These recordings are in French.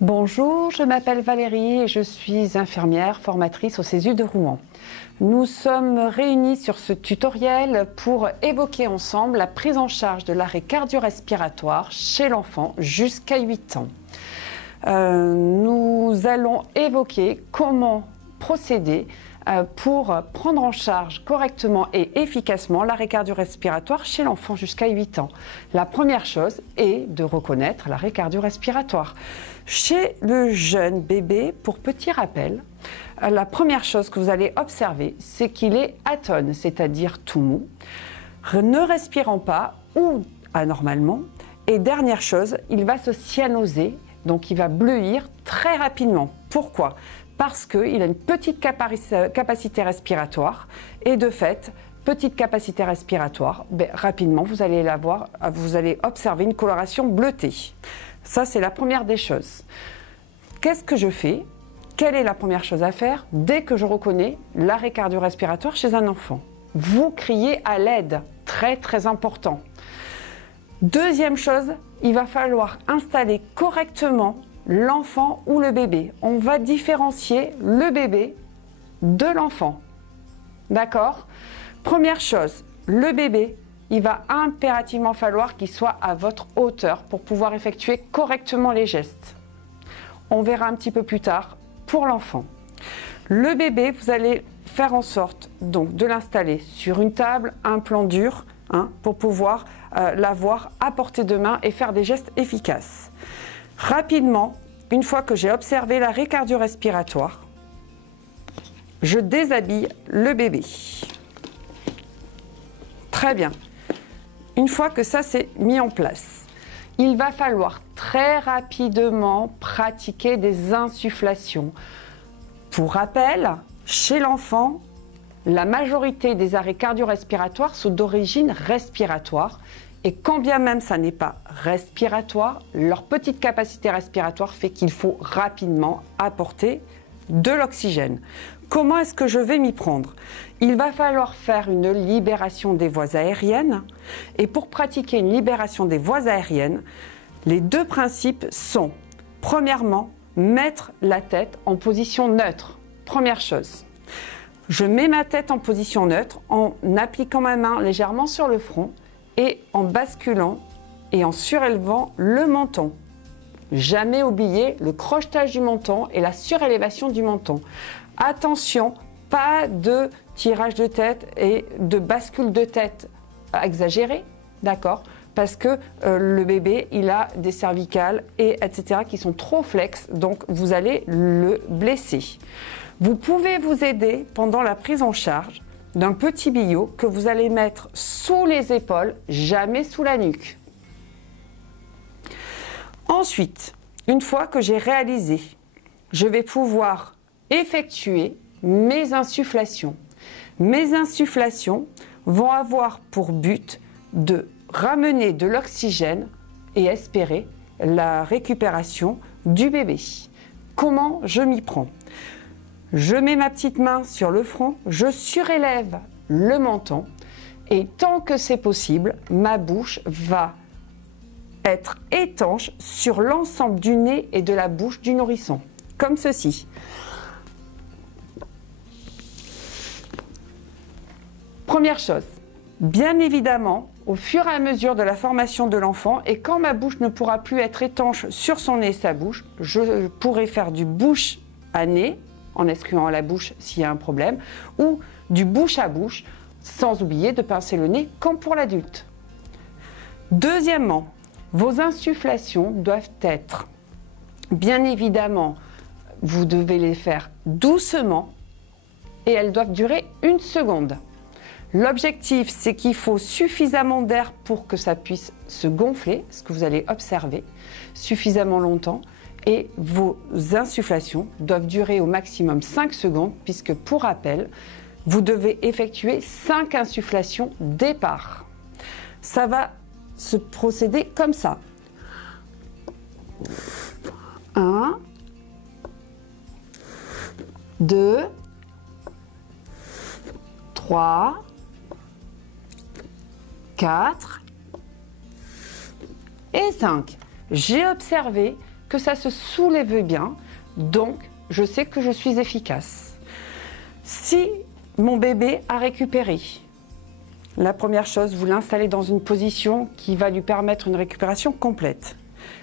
Bonjour, je m'appelle Valérie et je suis infirmière formatrice au CESU de Rouen. Nous sommes réunis sur ce tutoriel pour évoquer ensemble la prise en charge de l'arrêt cardio-respiratoire chez l'enfant jusqu'à 8 ans. Nous allons évoquer comment procéder pour prendre en charge correctement et efficacement l'arrêt cardio-respiratoire chez l'enfant jusqu'à 8 ans. La première chose est de reconnaître l'arrêt cardio-respiratoire. Chez le jeune bébé, pour petit rappel, la première chose que vous allez observer, c'est qu'il est atone, c'est-à-dire tout mou, ne respirant pas ou anormalement. Et dernière chose, il va se cyanoser, donc il va bleuir très rapidement. Pourquoi ? Parce qu'il a une petite capacité respiratoire et de fait, petite capacité respiratoire, rapidement vous allez observer une coloration bleutée. Ça, c'est la première des choses. Qu'est-ce que je fais ? Quelle est la première chose à faire dès que je reconnais l'arrêt cardio-respiratoire chez un enfant ? Vous criez à l'aide, très très important. Deuxième chose, il va falloir installer correctement l'enfant ou le bébé. On va différencier le bébé de l'enfant. D'accord ? Première chose, le bébé, il va impérativement falloir qu'il soit à votre hauteur pour pouvoir effectuer correctement les gestes. On verra un petit peu plus tard pour l'enfant. Le bébé, vous allez faire en sorte donc de l'installer sur une table, un plan dur, pour pouvoir l'avoir à portée de main et faire des gestes efficaces. Rapidement, une fois que j'ai observé l'arrêt cardio-respiratoire, je déshabille le bébé. Très bien. Une fois que ça s'est mis en place, il va falloir très rapidement pratiquer des insufflations. Pour rappel, chez l'enfant, la majorité des arrêts cardio-respiratoires sont d'origine respiratoire. Et quand bien même ça n'est pas respiratoire, leur petite capacité respiratoire fait qu'il faut rapidement apporter de l'oxygène. Comment est-ce que je vais m'y prendre ? Il va falloir faire une libération des voies aériennes. Et pour pratiquer une libération des voies aériennes, les deux principes sont, premièrement, mettre la tête en position neutre. Première chose. Je mets ma tête en position neutre en appliquant ma main légèrement sur le front et en basculant et en surélevant le menton. Jamais oublier le crochetage du menton et la surélévation du menton. Attention, pas de tirage de tête et de bascule de tête exagérée, d'accord ? Parce que le bébé, il a des cervicales etc. qui sont trop flex, donc vous allez le blesser. Vous pouvez vous aider pendant la prise en charge d'un petit billot que vous allez mettre sous les épaules, jamais sous la nuque. Ensuite, une fois que j'ai réalisé, je vais pouvoir effectuer mes insufflations. Mes insufflations vont avoir pour but de ramener de l'oxygène et espérer la récupération du bébé. Comment je m'y prends ? Je mets ma petite main sur le front, je surélève le menton et tant que c'est possible, ma bouche va être étanche sur l'ensemble du nez et de la bouche du nourrisson, comme ceci. Première chose, bien évidemment, au fur et à mesure de la formation de l'enfant et quand ma bouche ne pourra plus être étanche sur son nez et sa bouche, je pourrai faire du bouche à nez, en excluant la bouche s'il y a un problème, ou du bouche à bouche, sans oublier de pincer le nez comme pour l'adulte. Deuxièmement, vos insufflations doivent être, bien évidemment, vous devez les faire doucement et elles doivent durer 1 seconde. L'objectif, c'est qu'il faut suffisamment d'air pour que ça puisse se gonfler, ce que vous allez observer, suffisamment longtemps. Et vos insufflations doivent durer au maximum 5 secondes, puisque pour rappel, vous devez effectuer 5 insufflations départ. Ça va se procéder comme ça. 1, 2, 3, 4 et 5. J'ai observé que ça se soulève bien, donc je sais que je suis efficace. Si mon bébé a récupéré, la première chose, vous l'installez dans une position qui va lui permettre une récupération complète.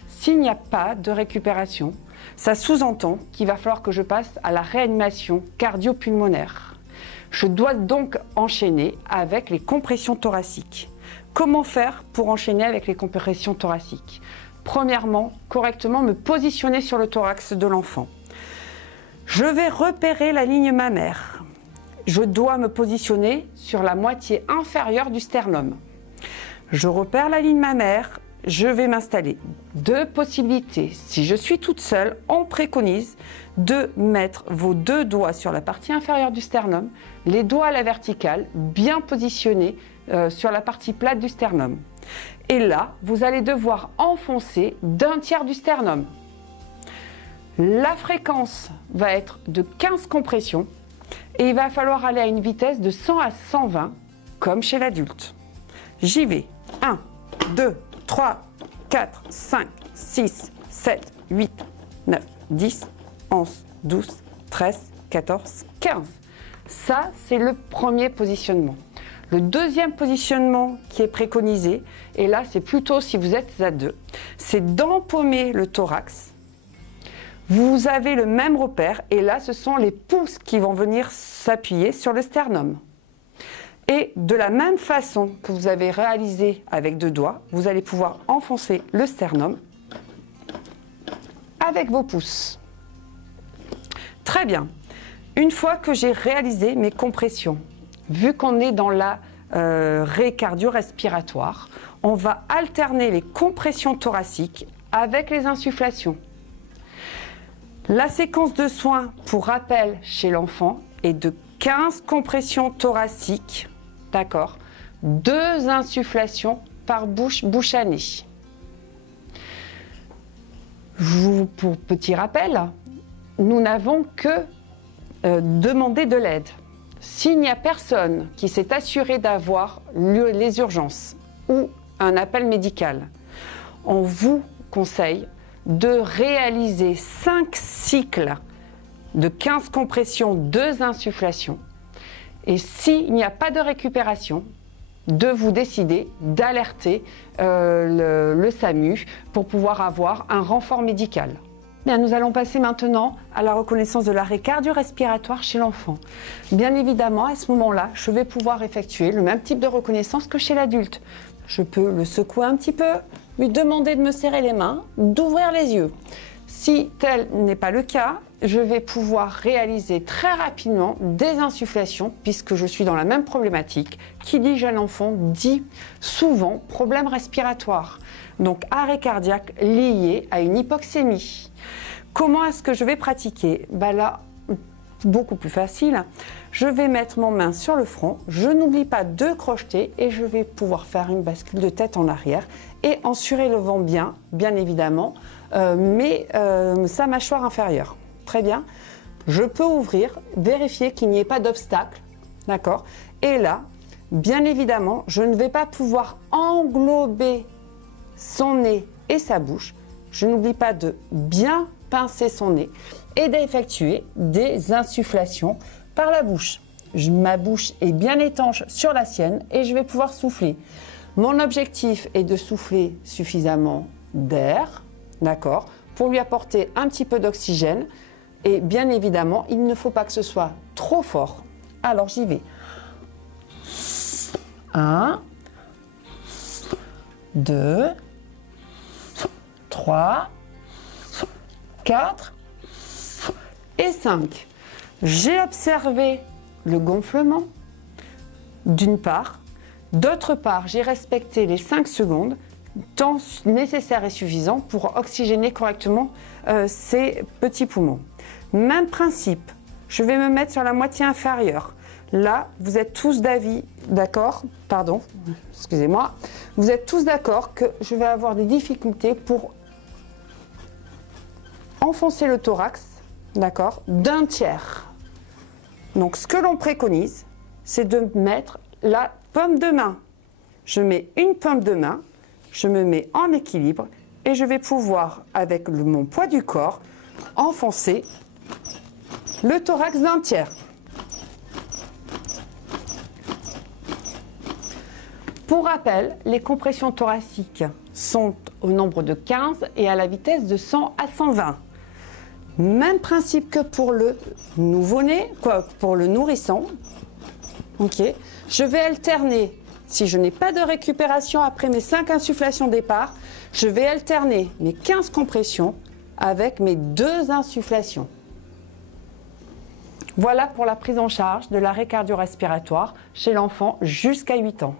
S'il n'y a pas de récupération, ça sous-entend qu'il va falloir que je passe à la réanimation cardio-pulmonaire. Je dois donc enchaîner avec les compressions thoraciques. Comment faire pour enchaîner avec les compressions thoraciques? Premièrement, correctement me positionner sur le thorax de l'enfant. Je vais repérer la ligne mammaire. Je dois me positionner sur la moitié inférieure du sternum. Je repère la ligne mammaire, je vais m'installer. Deux possibilités. Si je suis toute seule, on préconise de mettre vos deux doigts sur la partie inférieure du sternum, les doigts à la verticale, bien positionnés sur la partie plate du sternum. Et là, vous allez devoir enfoncer d'un tiers du sternum. La fréquence va être de 15 compressions et il va falloir aller à une vitesse de 100 à 120 comme chez l'adulte. J'y vais. 1, 2, 3, 4, 5, 6, 7, 8, 9, 10, 11, 12, 13, 14, 15. Ça, c'est le premier positionnement. Le deuxième positionnement qui est préconisé, et là, c'est plutôt si vous êtes à deux, c'est d'empaumer le thorax. Vous avez le même repère, et là, ce sont les pouces qui vont venir s'appuyer sur le sternum. Et de la même façon que vous avez réalisé avec deux doigts, vous allez pouvoir enfoncer le sternum avec vos pouces. Très bien. Une fois que j'ai réalisé mes compressions, vu qu'on est dans la cardio-respiratoire, on va alterner les compressions thoraciques avec les insufflations. La séquence de soins, pour rappel chez l'enfant, est de 15 compressions thoraciques, d'accord, 2 insufflations par bouche à nez. Pour petit rappel, nous n'avons que demandé de l'aide. S'il n'y a personne qui s'est assuré d'avoir les urgences ou un appel médical, on vous conseille de réaliser 5 cycles de 15 compressions, 2 insufflations. Et s'il n'y a pas de récupération, de vous décider d'alerter le SAMU pour pouvoir avoir un renfort médical. Bien, nous allons passer maintenant à la reconnaissance de l'arrêt cardio-respiratoire chez l'enfant. Bien évidemment, à ce moment-là, je vais pouvoir effectuer le même type de reconnaissance que chez l'adulte. Je peux le secouer un petit peu, lui demander de me serrer les mains, d'ouvrir les yeux. Si tel n'est pas le cas, je vais pouvoir réaliser très rapidement des insufflations puisque je suis dans la même problématique. Qui dit jeune enfant dit souvent problème respiratoire. Donc arrêt cardiaque lié à une hypoxémie. Comment est-ce que je vais pratiquer? Là, beaucoup plus facile. Je vais mettre mon main sur le front, je n'oublie pas de crocheter et je vais pouvoir faire une bascule de tête en arrière et en surélevant bien évidemment, sa mâchoire inférieure. Très bien. Je peux ouvrir, vérifier qu'il n'y ait pas d'obstacle, d'accord? Et là, bien évidemment, je ne vais pas pouvoir englober son nez et sa bouche. Je n'oublie pas de bien pincer son nez et d'effectuer des insufflations par la bouche. Ma bouche est bien étanche sur la sienne et je vais pouvoir souffler. Mon objectif est de souffler suffisamment d'air, d'accord, pour lui apporter un petit peu d'oxygène. Et bien évidemment, il ne faut pas que ce soit trop fort. Alors j'y vais. 1, 2, 3, 4 et 5. J'ai observé le gonflement d'une part. D'autre part, j'ai respecté les 5 secondes, temps nécessaire et suffisant pour oxygéner correctement ces petits poumons. Même principe, je vais me mettre sur la moitié inférieure. Là, vous êtes tous d'avis, d'accord, pardon, excusez-moi, vous êtes tous d'accord que je vais avoir des difficultés pour enfoncer le thorax, d'accord, d'un tiers. Donc, ce que l'on préconise, c'est de mettre la paume de main. Je mets une paume de main, je me mets en équilibre et je vais pouvoir, avec mon poids du corps, enfoncer le thorax d'un tiers. Pour rappel, les compressions thoraciques sont au nombre de 15 et à la vitesse de 100 à 120. Même principe que pour le nouveau-né, pour le nourrisson. Ok. Je vais alterner, si je n'ai pas de récupération après mes 5 insufflations départ, je vais alterner mes 15 compressions avec mes 2 insufflations. Voilà pour la prise en charge de l'arrêt cardio-respiratoire chez l'enfant jusqu'à 8 ans.